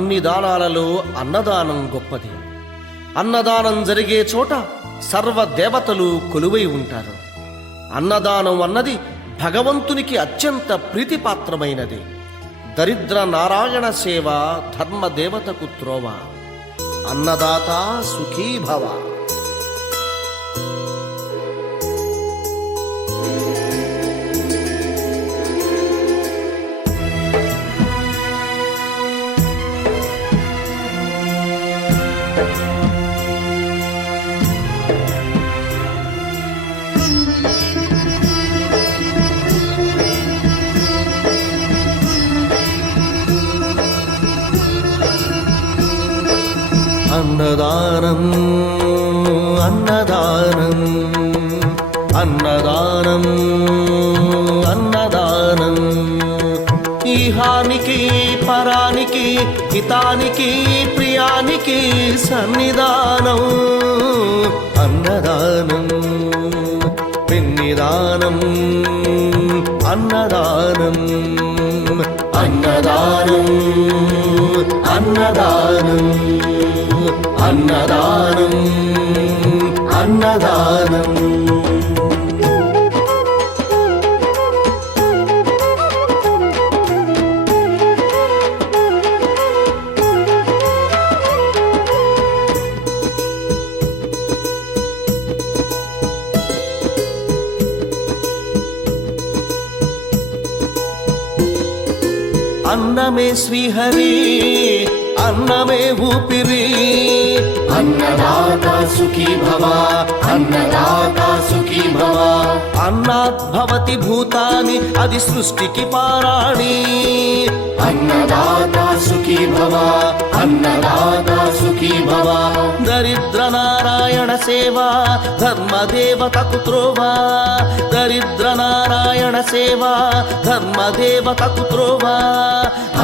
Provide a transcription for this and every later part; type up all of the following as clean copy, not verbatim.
అన్ని దానాలలో అన్నదానం గొప్పది. అన్నదానం జరిగే చోట సర్వదేవతలు కొలువై ఉంటారు. అన్నదానం అన్నది భగవంతునికి అత్యంత ప్రీతిపాత్రమైనది. దరిద్ర నారాయణ సేవ ధర్మదేవతకు త్రోవ. అన్నదాత సుఖీభవ. అన్నదానం అన్నదానం అన్నదానం అన్నదానం ఈహానికి పరానికి హితానికి ప్రియానికి సన్నిధానం. అన్నదానం పిన్నిదానం అన్నదానం అన్నదానం అన్నదానం అన్నదానం అన్నదానం. అన్నమే శ్రీహరి అన్నమే ఊపిరి. అన్నదాత సుఖీ భవ అన్నదాత సుఖీ భవ. అన్నాద్భవతి భూతాని అది సృష్టికి పారాణి. అన్నదాత సుఖీ భవ అన్నదాత సుఖీ భవ. దరిద్ర నారాయణ సేవ ధర్మదేవతకు త్రోవ. దరిద్ర నారాయణ సేవ ధర్మదేవతకు త్రోవ.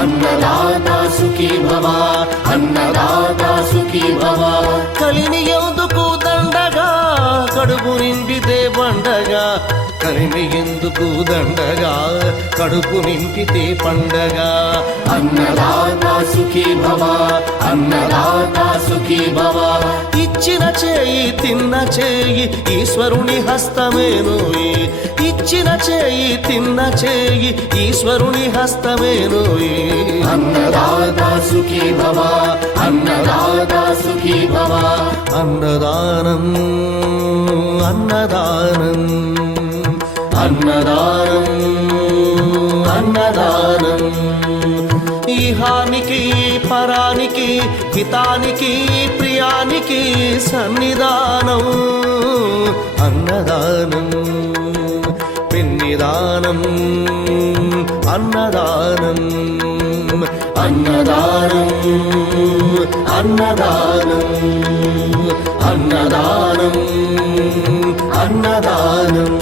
అన్నదాత సుఖీ భవ అన్నదాత సుఖీ భవ. కలిని ఎందుకు దండగా కడుపు నింపితే పండగ. కలిని ఎందుకు దండగా కడుపు నింపితే పండగ. అన్నదాత సుఖీ భవ అన్నదాత సుఖీ భవ. ఇచ్చిన చేయి తిన్న చేయి ఈశ్వరుని హస్తమేనోయి. ఇచ్చిన చేయి తిన్న చేయి ఈశ్వరుని హస్తమేనోయి. అన్నదాత సుఖీ భవ అన్నదాత సుఖీ భవ. అన్నదానం అన్నదానం అన్నదానం అన్నదానం ఈహానికి పరానికి హితానికి ప్రియానికి సన్నిధానం. అన్నదానం పిన్నిదానం అన్నదానం అన్నదానం అన్నదానం అన్నదానం అన్నదానం.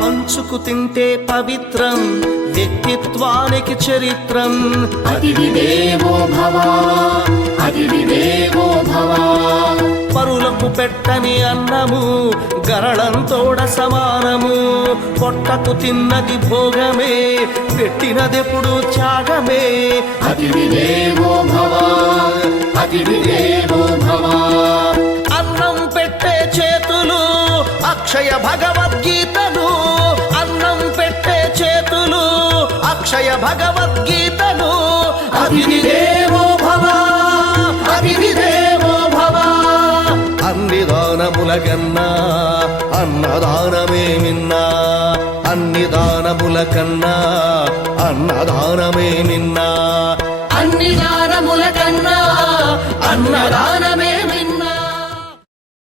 పంచుకు తింటే పవిత్రం వ్యక్తిత్వానికి చరిత్రం. అతిథి దేవో భవ అతిథి దేవో భవ. పరులకు పెట్టని అన్నము గరళంతోడ సమానము. పొట్టకు తిన్నది భోగమే పెట్టినదెప్పుడు త్యాగమే. అతిథి దేవో భవ అతిథి దేవో భవ. అన్నం పెట్టే చేతులు అక్షయ భగవద్గీతలు. అన్నం పెట్టే చేతులు అక్షయ భగవద్గీతలు. అతిథి దేవో భవ అతిథి దేవో భవ. అన్ని దానముల కన్నా అన్నదానమే మిన్నా. అన్ని దానముల కన్నా అన్నదానమే మిన్నా. అన్ని దానముల కన్నా అన్నదానమే